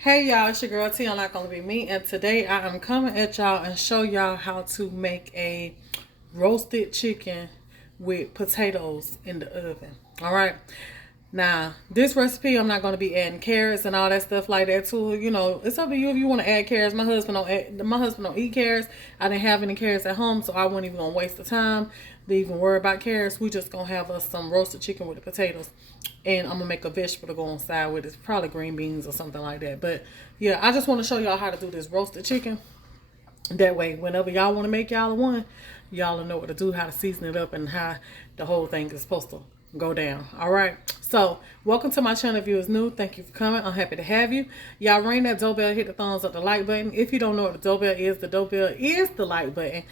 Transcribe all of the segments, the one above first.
Hey y'all, it's your girl Tiana, not gonna be me, and today I am coming at y'all and show y'all how to make a roasted chicken with potatoes in the oven. Alright. Now, this recipe I'm not gonna be adding carrots and all that stuff like that to it. You know, it's up to you if you want to add carrots. My husband don't eat carrots. I didn't have any carrots at home, so I wasn't even gonna waste the time to even worry about carrots. We just gonna have us some roasted chicken with the potatoes. And I'm gonna make a vegetable to go on side with it. Probably green beans or something like that. But yeah, I just want to show y'all how to do this roasted chicken. That way, whenever y'all want to make y'all one, y'all will know what to do, how to season it up, and how the whole thing is supposed to go down. All right. So, welcome to my channel. If you is new, thank you for coming. I'm happy to have you. Y'all ring that doorbell, hit the thumbs up, the like button. If you don't know what the doorbell is the like button.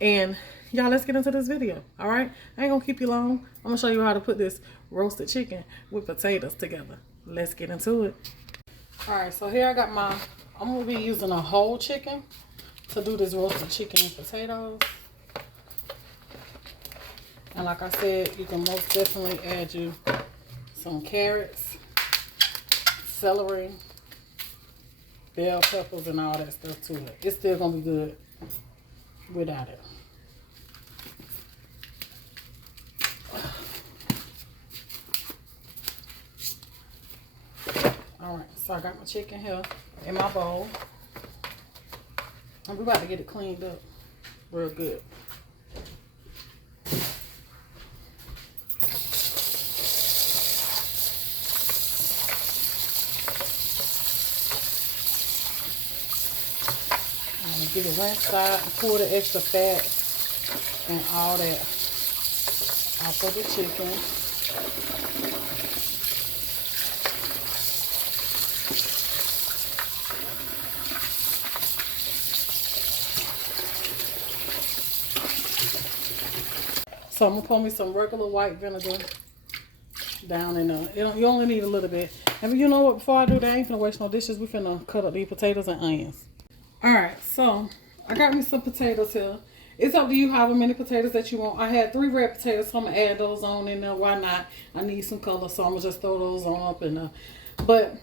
And y'all, let's get into this video. All right. I ain't gonna keep you long. I'm gonna show you how to put this roasted chicken with potatoes together. Let's get into it. All right. So here I got I'm gonna be using a whole chicken to do this roasted chicken and potatoes. And like I said, you can most definitely add you some carrots, celery, bell peppers, and all that stuff to it. It's still gonna be good without it. Alright, so I got my chicken here in my bowl. I'm about to get it cleaned up real good. Get it rinsed out and pull the extra fat and all that off of the chicken. So I'm gonna pour me some regular white vinegar down in there. You only need a little bit. And you know what? Before I do that, I ain't finna waste no dishes. We finna cut up these potatoes and onions. Alright, so I got me some potatoes here. It's up to you however many potatoes that you want. I had 3 red potatoes, so I'm going to add those on in there. Why not? I need some color, so I'm going to just throw those on up in there. But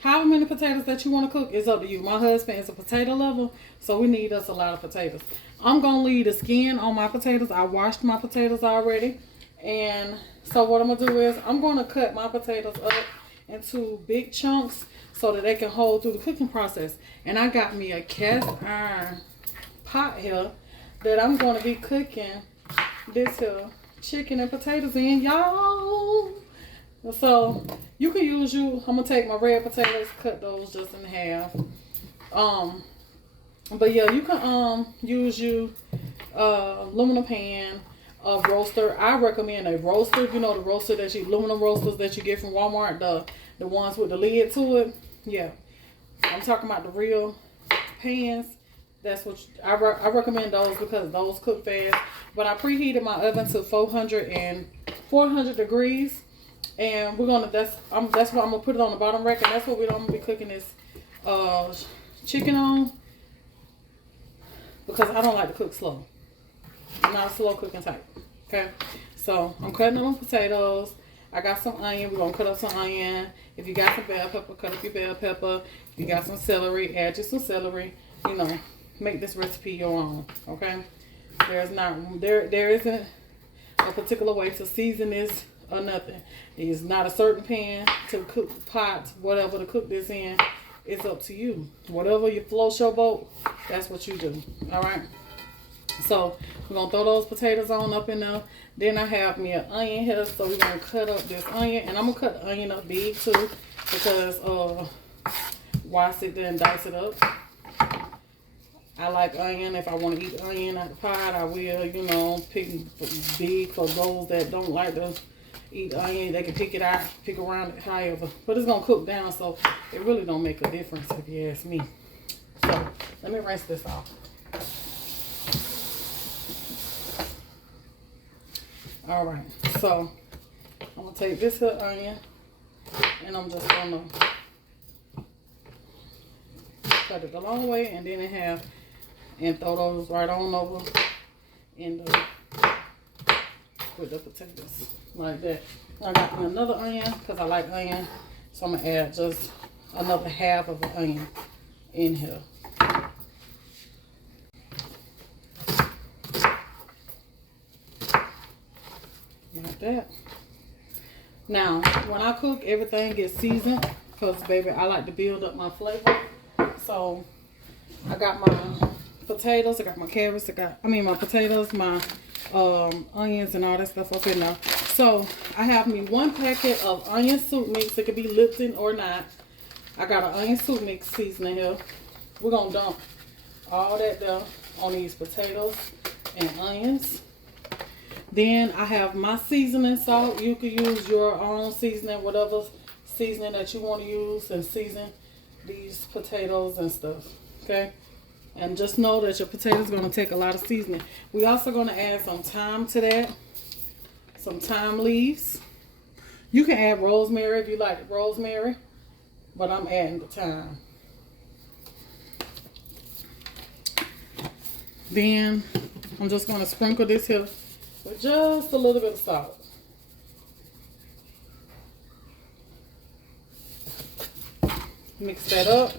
however many potatoes that you want to cook is up to you. My husband is a potato lover, so we need us a lot of potatoes. I'm going to leave the skin on my potatoes. I washed my potatoes already. And so what I'm going to do is I'm going to cut my potatoes up into big chunks so that they can hold through the cooking process. And I got me a cast iron pot here that I'm going to be cooking this here chicken and potatoes in, y'all. So you can use I'm gonna take my red potatoes, cut those just in half. But yeah, you can use aluminum pan, a roaster. I recommend a roaster. You know, the roaster aluminum roasters that you get from Walmart, the ones with the lid to it. Yeah, I'm talking about the real pans. That's what I recommend those because those cook fast. But I preheated my oven to 400 degrees, and that's what I'm gonna put it on the bottom rack, and that's what I'm gonna be cooking this chicken on, because I don't like to cook slow. I'm not a slow cooking type. Okay, so I'm cutting up my potatoes. I got some onion. We're going to cut up some onion. If you got some bell pepper, cut up your bell pepper. If you got some celery, add just some celery. You know, make this recipe your own. Okay? There isn't a particular way to season this or nothing. It's not a certain pan to cook, pot, whatever to cook this in. It's up to you. Whatever you floats your boat, that's what you do. All right? So we're going to throw those potatoes on up in there. Then I have me an onion here. So we're going to cut up this onion. And I'm going to cut the onion up big too. Because why sit there and dice it up? I like onion. If I want to eat onion out the pot, I will. You know, pick big for those that don't like to eat onion. They can pick it out, pick around it however. But it's going to cook down. So it really don't make a difference if you ask me. So let me rinse this off. All right, so I'm gonna take this here onion and I'm just gonna cut it the long way and then in half and throw those right on over in the with the potatoes like that. I got another onion because I like onion, so I'm gonna add just another half of an onion in here. Like that. Now, when I cook, everything gets seasoned because, baby, I like to build up my flavor. So, I got my potatoes, I got my carrots, my potatoes, my onions and all that stuff up in there. So, I have me 1 packet of onion soup mix. It could be Lipton or not. I got an onion soup mix seasoning here. We're going to dump all that there on these potatoes and onions. Then I have my seasoning salt. You can use your own seasoning, whatever seasoning that you want to use, and season these potatoes and stuff. Okay? And just know that your potatoes are going to take a lot of seasoning. We also going to add some thyme to that. Some thyme leaves. You can add rosemary if you like rosemary, but I'm adding the thyme. Then I'm just going to sprinkle this here with just a little bit of salt. Mix that up.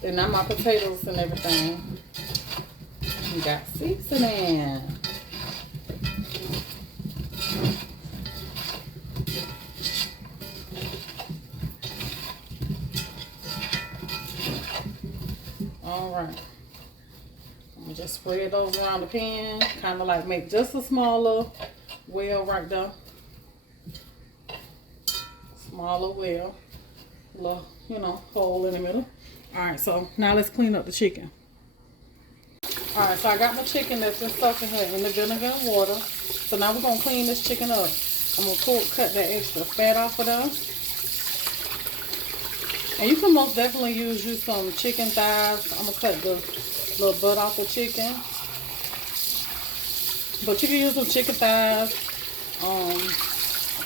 Then now my potatoes and everything. We got seasoning. Alright. I'm going to just spread those around the pan. Kind of like make just a smaller well right there. Smaller well. Little, hole in the middle. Alright, so now let's clean up the chicken. Alright, so I got my chicken that's been soaking here in the vinegar and water. So now we're going to clean this chicken up. I'm going to cut that extra fat off of there. And you can most definitely use you some chicken thighs. I'm going to cut the little butt off the chicken. But you can use some chicken thighs,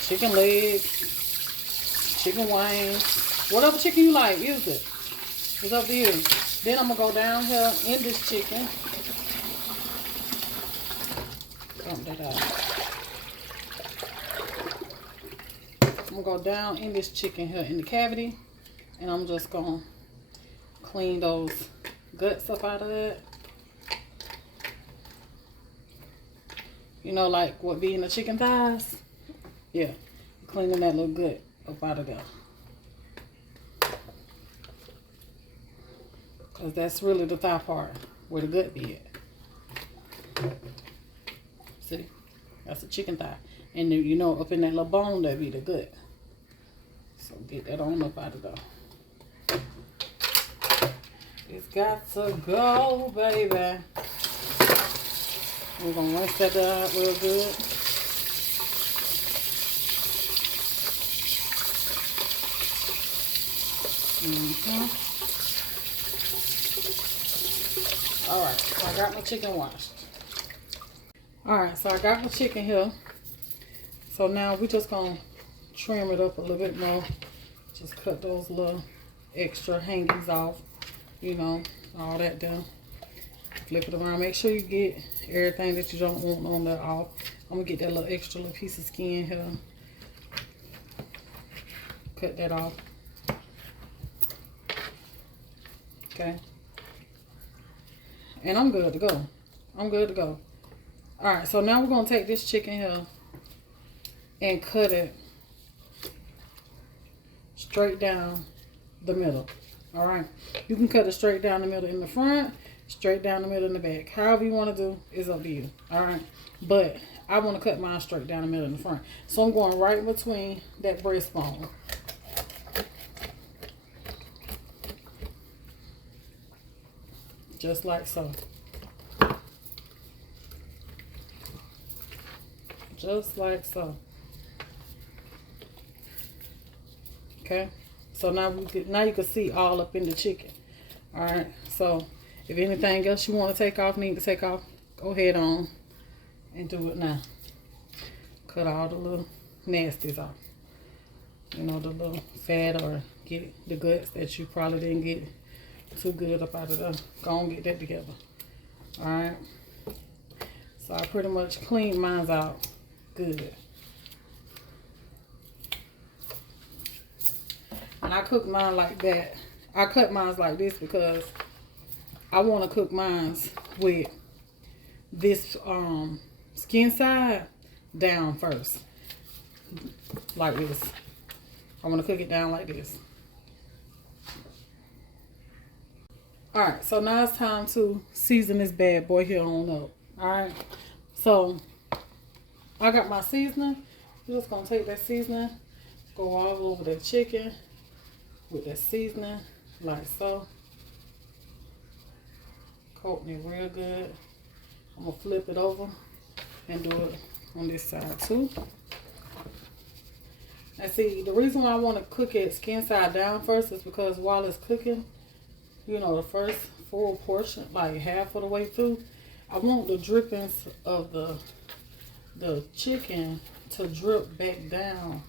chicken legs, chicken wings, whatever chicken you like, use it. It's up to you. Then I'm going to go down here in this chicken. Dump that out. I'm going to go down in this chicken here in the cavity. And I'm just going to clean those guts up out of that. Like what be in the chicken thighs? Yeah. Cleaning that little gut up out of there. Because that's really the thigh part, where the gut be at. See? That's the chicken thigh. And then, up in that little bone, that be the gut. So get that on up out of there. It's got to go, baby. We're going to rinse that out real good. Alright, so I got my chicken washed. Alright, so I got my chicken here. So now we're just going to trim it up a little bit more. Just cut those little extra hangings off. All that done. Flip it around. Make sure you get everything that you don't want on there off. I'm going to get that little extra little piece of skin here. Cut that off. Okay. And I'm good to go. I'm good to go. Alright, so now we're going to take this chicken here and cut it straight down the middle. Alright. You can cut it straight down the middle in the front, straight down the middle in the back. However you want to do is up to you. Alright. But I want to cut mine straight down the middle in the front. So I'm going right between that breastbone. Just like so. Just like so. Okay. So now you can see all up in the chicken. Alright. So if anything else you want to take off, need to take off, go ahead on and do it now. Cut all the little nasties off. The little fat, or get the guts that you probably didn't get too good up out of there. Go and get that together. Alright. So I pretty much cleaned mine out good. I cook mine like that. I cut mine like this because I want to cook mine with this skin side down first. Like this. I want to cook it down like this. Alright, so now it's time to season this bad boy here on up. Alright, so I got my seasoning. I'm just going to take that seasoning, go all over that chicken with that seasoning, like so. Coating it real good. I'm going to flip it over and do it on this side too. And see, the reason why I want to cook it skin side down first is because while it's cooking, you know, the first full portion, like half of the way through, I want the drippings of the chicken to drip back down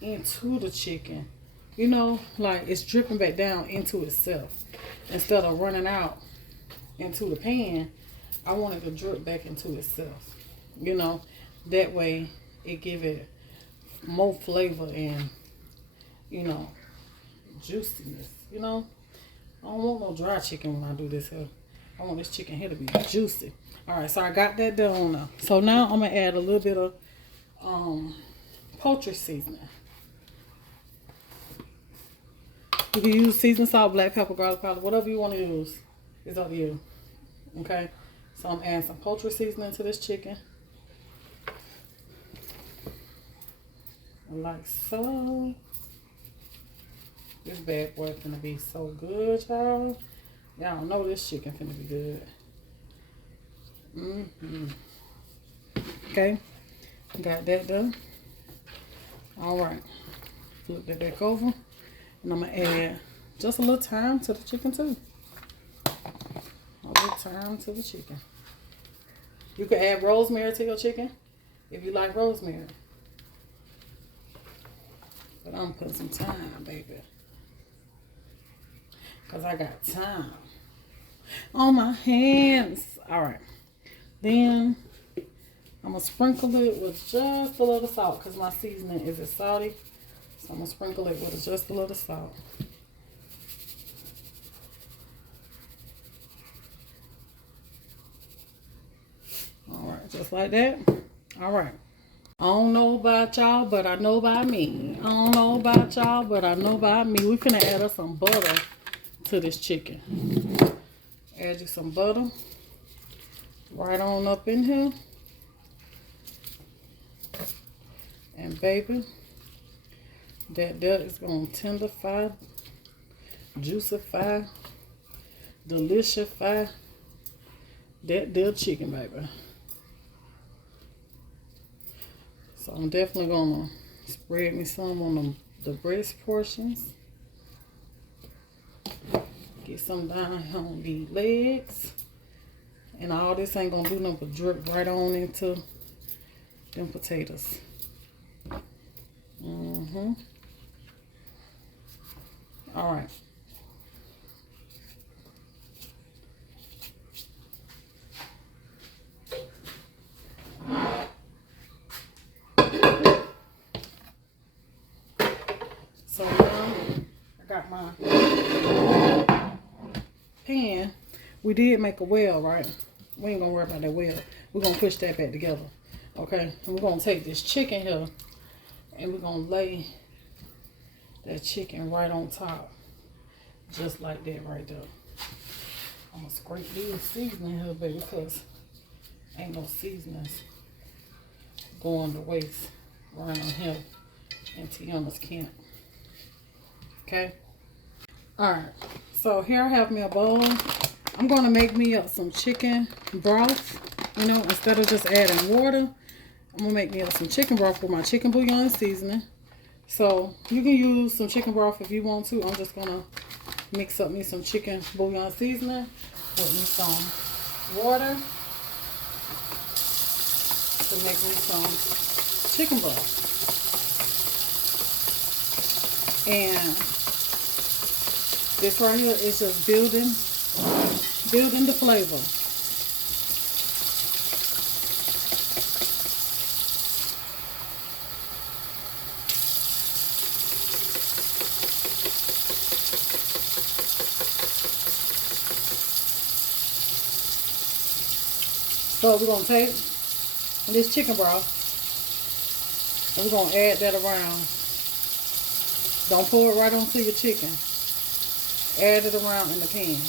into the chicken. You know, like it's dripping back down into itself. Instead of running out into the pan, I want it to drip back into itself. You know, that way it give it more flavor and, you know, juiciness, you know. I don't want no dry chicken when I do this here. I want this chicken here to be juicy. Alright, so I got that done now. So now I'm going to add a little bit of poultry seasoning. You can use seasoned salt, black pepper, garlic powder, whatever you want to use. It's up to you. Okay? So I'm adding some poultry seasoning to this chicken. Like so. This bad boy finna be so good, y'all. Y'all know this chicken finna be good. Okay. Got that done. Alright. Flip that back over. And I'm going to add just a little thyme to the chicken too. A little thyme to the chicken. You can add rosemary to your chicken if you like rosemary. But I'm putting some thyme, baby. Because I got time on my hands. Alright. Then I'm going to sprinkle it with just a little salt because my seasoning isn't salty. So I'm going to sprinkle it with just a little salt. Alright, just like that. Alright. I don't know about y'all, but I know about me. I don't know about y'all, but I know about me. We're finna add us some butter to this chicken. Add you some butter right on up in here. And baby, that is gonna tenderify, juicify, delicify that there chicken, baby. So I'm definitely gonna spread me some on the breast portions. Get some down here on the legs. And all this ain't gonna do nothing but drip right on into them potatoes. Alright. So now I got my pan. We did make a well, right? We ain't gonna worry about that well. We're gonna push that back together. Okay? And we're gonna take this chicken here and we're gonna lay that chicken right on top. Just like that right there. I'm gonna scrape these seasoning here, baby, because ain't no seasonings going to waste around here in Tiana's camp. Okay? Alright, so here I have me a bowl. I'm going to make me up some chicken broth. You know, instead of just adding water, I'm going to make me up some chicken broth with my chicken bouillon seasoning. So, you can use some chicken broth if you want to. I'm just going to mix up me some chicken bouillon seasoning with me some water to make me some chicken broth. And this right here is just building the flavor. So we're gonna take this chicken broth and we're gonna add that around. Don't pour it right onto your chicken. Add it around in the pan.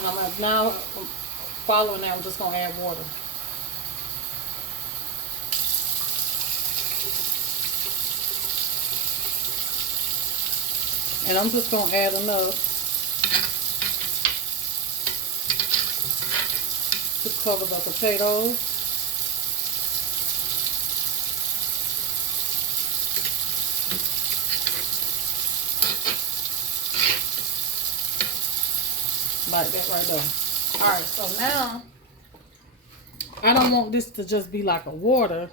And now following that, I'm just gonna add water. And I'm just gonna add enough to cover the potatoes. Like that right there. Alright, so now I don't want this to just be like a water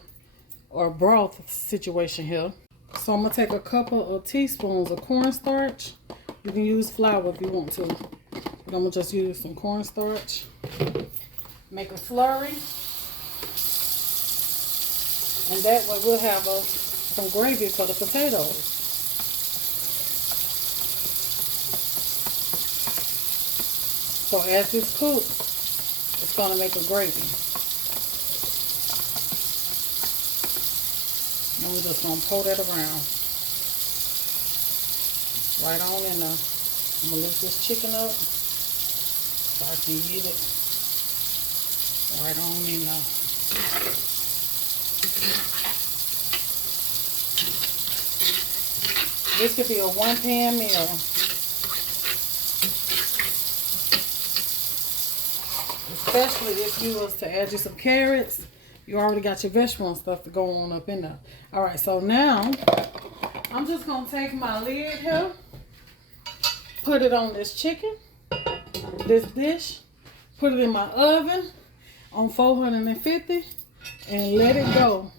or broth situation here. So I'm going to take a couple of teaspoons of cornstarch. You can use flour if you want to. But I'm going to just use some cornstarch. Make a slurry. And that way we'll have some gravy for the potatoes. So as this cooks, it's going to make a gravy. And we're just going to pour that around. Right on in there. I'm going to lift this chicken up so I can get it right on in there. This could be a one-pan meal. Especially if you was to add you some carrots. You already got your vegetable and stuff to go on up in there. Alright, so now I'm just going to take my lid here. Put it on this chicken. This dish. Put it in my oven on 450. And let it go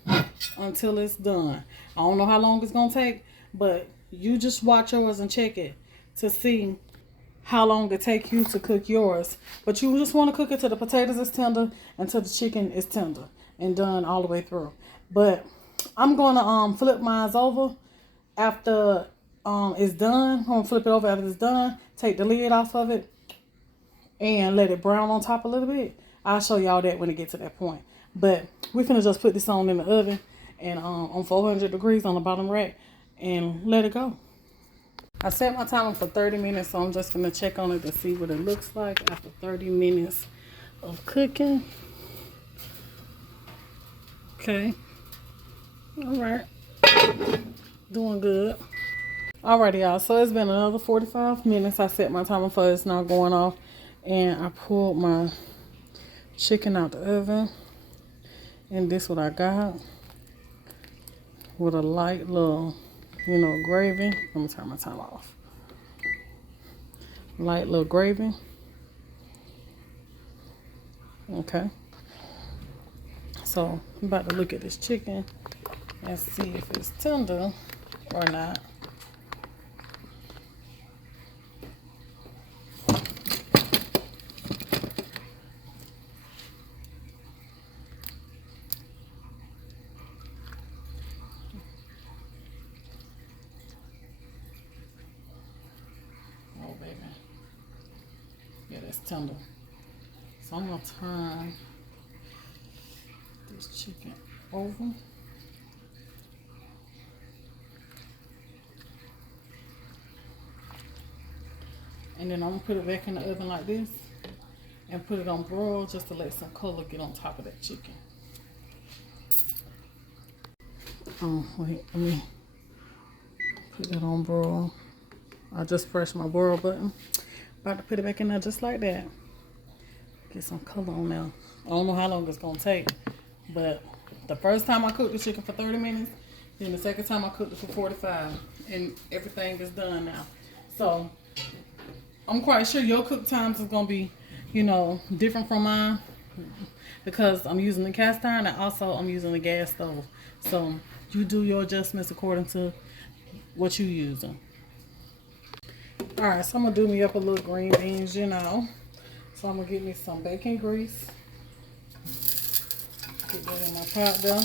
until it's done. I don't know how long it's going to take. But you just watch yours and check it to see how long it take you to cook yours. But you just want to cook it till the potatoes is tender and till the chicken is tender and done all the way through. But I'm going to flip mine over after it's done. I'm going to flip it over after it's done. Take the lid off of it and let it brown on top a little bit. I'll show y'all that when it gets to that point. But we're going to just put this on in the oven and on 400 degrees on the bottom rack and let it go. I set my timer for 30 minutes, so I'm just going to check on it to see what it looks like after 30 minutes of cooking. Okay. Alright. Doing good. Alrighty, y'all. So it's been another 45 minutes. I set my timer for it's now going off. And I pulled my chicken out the oven. And this is what I got. With a light little, gravy. Let me turn my timer off. Light little gravy. Okay. So I'm about to look at this chicken and see if it's tender or not. Oh baby. Yeah, that's tender. So I'm gonna turn this chicken over. And then I'm gonna put it back in the oven like this and put it on broil just to let some color get on top of that chicken. Oh wait, let me put that on broil. I just pressed my broil button. About to put it back in there just like that. Get some color on there. I don't know how long it's gonna take, but the first time I cooked the chicken for 30 minutes, then the second time I cooked it for 45, and everything is done now. So I'm quite sure your cook times is gonna be, different from mine because I'm using the cast iron and also I'm using the gas stove. So you do your adjustments according to what you're using. All right, so I'm gonna do me up a little green beans, So I'm gonna get me some bacon grease. Get that in my pot there.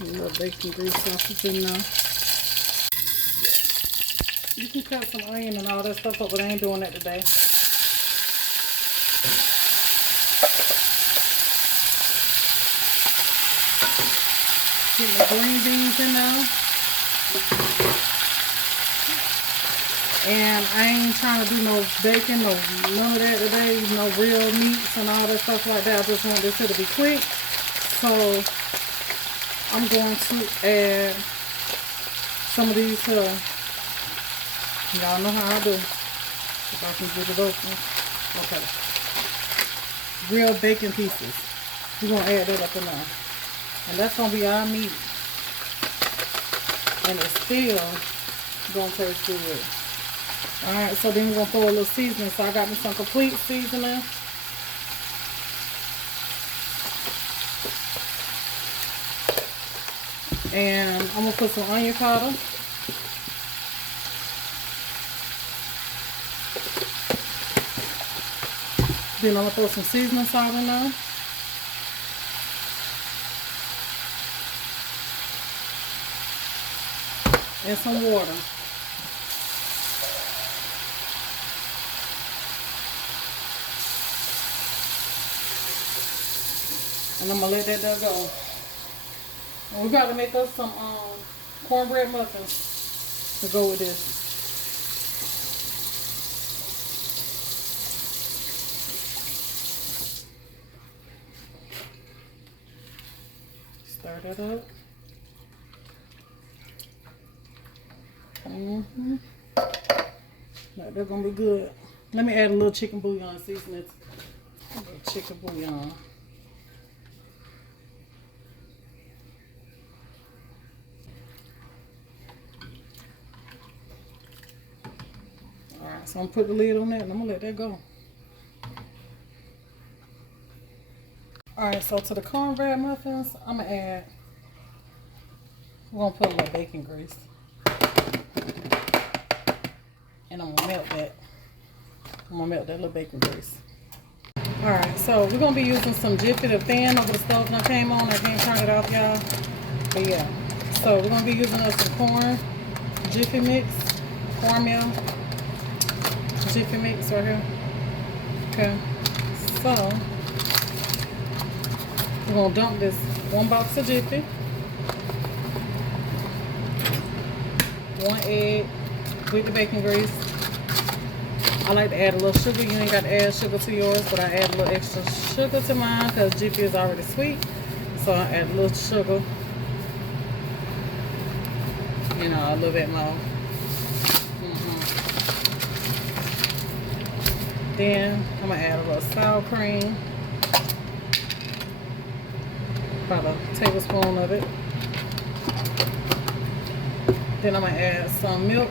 A little bacon grease sausage in there. You can cut some onion and all that stuff up, but I ain't doing that today. Get my green beans in there. And I ain't trying to do no bacon, none of that today. No real meats and all that stuff like that. I just want this to be quick. So I'm going to add some of these y'all know how I do. If I can get it open. Okay. Real bacon pieces. We're going to add that up in there. And that's going to be our meat. And it's still going to taste good. Alright, so then we're going to throw a little seasoning. So I got me some complete seasoning. And I'm going to put some onion powder. Then I'm going to throw some seasoning salt in there. And some water. And I'm going to let that there go. And we got to make us some cornbread muffins to go with this. Stir that up. They're gonna be good. Let me add a little chicken bouillon seasoning. A little chicken bouillon. Alright, so I'm gonna put the lid on that and I'm gonna let that go. Alright, so to the cornbread muffins, I'm gonna add, we're gonna put a little bacon grease. And I'm gonna melt that. I'm gonna melt that little bacon grease. Alright, so we're gonna be using some Jiffy to fan over the stove when I came on. I can't turn it off, y'all. But yeah. So we're gonna be using some corn Jiffy mix. Cornmeal Jiffy mix right here. Okay. So we're gonna dump this 1 box of Jiffy. 1 egg with the bacon grease. I like to add a little sugar. You ain't got to add sugar to yours, but I add a little extra sugar to mine because Jiffy is already sweet. So I add a little sugar. You know, a little bit more. Then I'm going to add a little sour cream. About a tablespoon of it. Then I'm going to add some milk.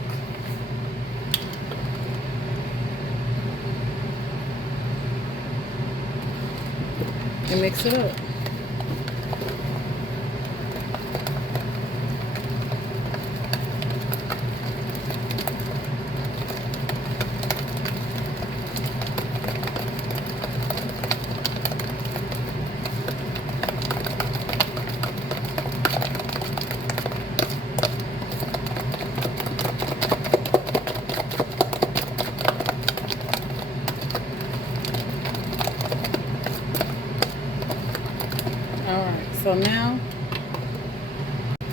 And mix it up. So now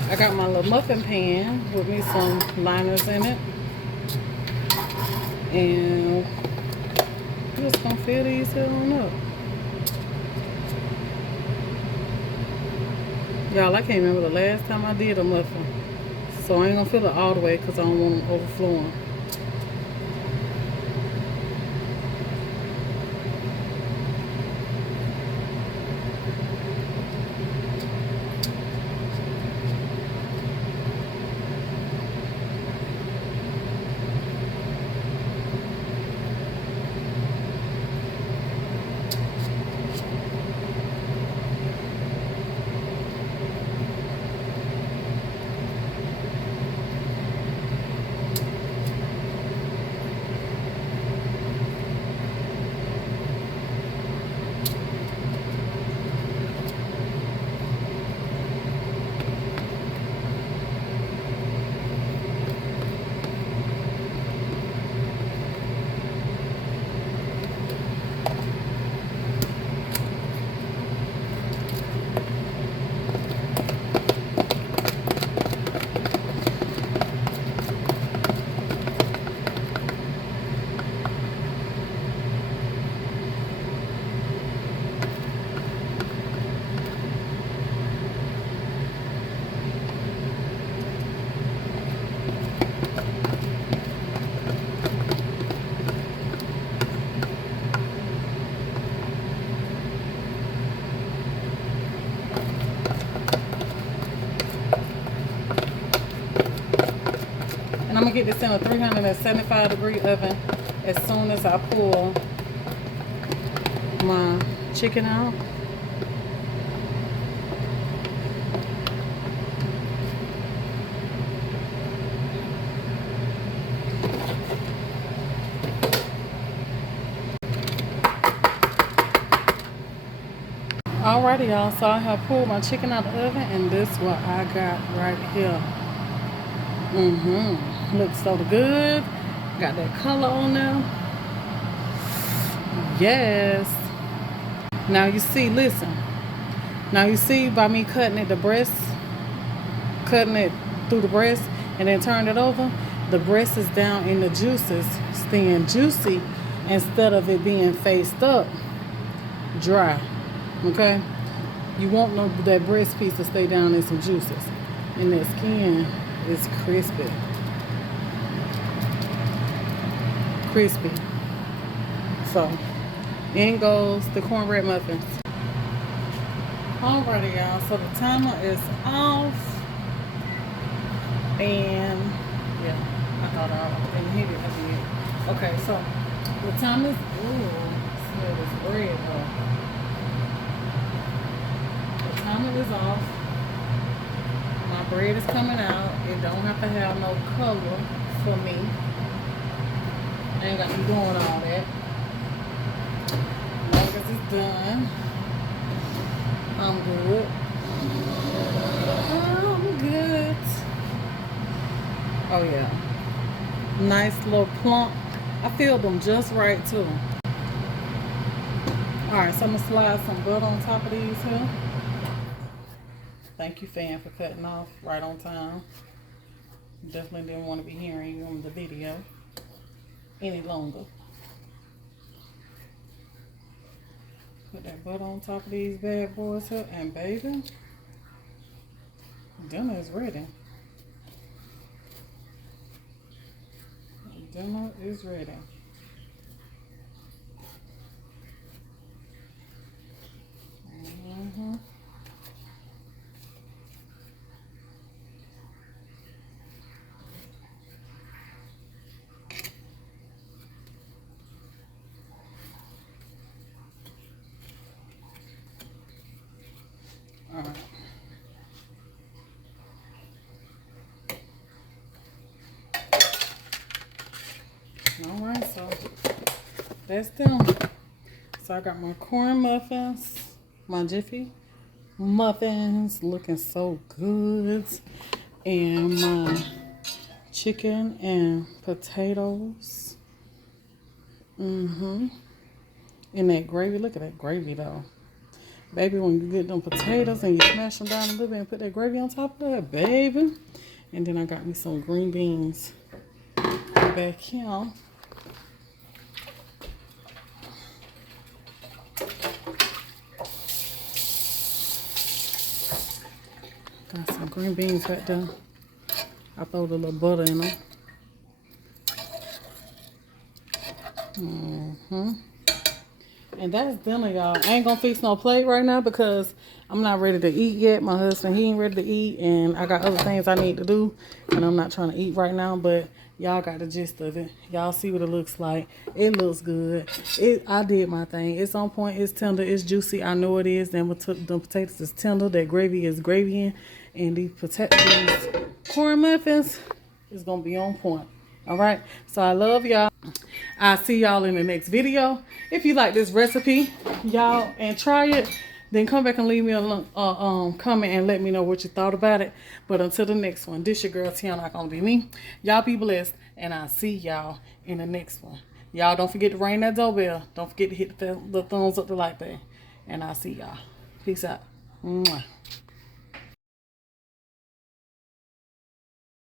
I got my little muffin pan with me some liners in it, and I'm just gonna fill these here on up. Y'all, I can't remember the last time I did a muffin, so I ain't gonna fill it all the way because I don't want them overflowing. I'm gonna get this in a 375-degree oven as soon as I pull my chicken out. Alrighty, y'all, so I have pulled my chicken out of the oven, and this is what I got right here. Looks so good. Got that color on there. Yes. Now you see, listen. Now you see by me cutting it, cutting it through the breast, and then turn it over, the breast is down in the juices, staying juicy instead of it being faced up, dry. Okay, you want that breast piece to stay down in some juices, and that skin is crispy. So in goes the cornbread muffins. Alrighty, y'all, so the timer is off, and yeah, I thought I didn't hit it. I did. Okay, so the time is, smell this bread though. Timer is off. My bread is coming out. It don't have to have no color for me. I ain't got to be doing all that. As long as it's done, I'm good. I'm good. Oh yeah. Nice little plump. I feel them just right too. Alright, so I'm gonna slide some butter on top of these here. Thank you, fan, for cutting off right on time. Definitely didn't want to be hearing you on the video any longer. Put that butter on top of these bad boys here, and baby, dinner is ready. Dinner is ready. Alright. Alright, so that's done. So I got my corn muffins, my Jiffy muffins, looking so good, and my chicken and potatoes. And that gravy. Look at that gravy though. Baby, when you get them potatoes and you smash them down a little bit and put that gravy on top of it, baby. And then I got me some green beans back here. Got some green beans right there. I throw the little butter in them. And that's dinner, y'all. I ain't gonna fix no plate right now because I'm not ready to eat yet. My husband, he ain't ready to eat, and I got other things I need to do, and I'm not trying to eat right now, but y'all got the gist of it. Y'all see what it looks like. It looks good. I did my thing. It's on point. It's tender. It's juicy. I know it is. Then the potatoes is tender. That gravy is gravy, and these corn muffins is gonna be on point. All right, so I love y'all. I'll see y'all in the next video. If you like this recipe, y'all, and try it, then come back and leave me a comment and let me know what you thought about it. But until the next one, this your girl Tiana, gonna be me. Y'all be blessed, and I'll see y'all in the next one. Y'all don't forget to ring that doorbell. Don't forget to hit the thumbs up, the like button, and I'll see y'all. Peace out. Mwah.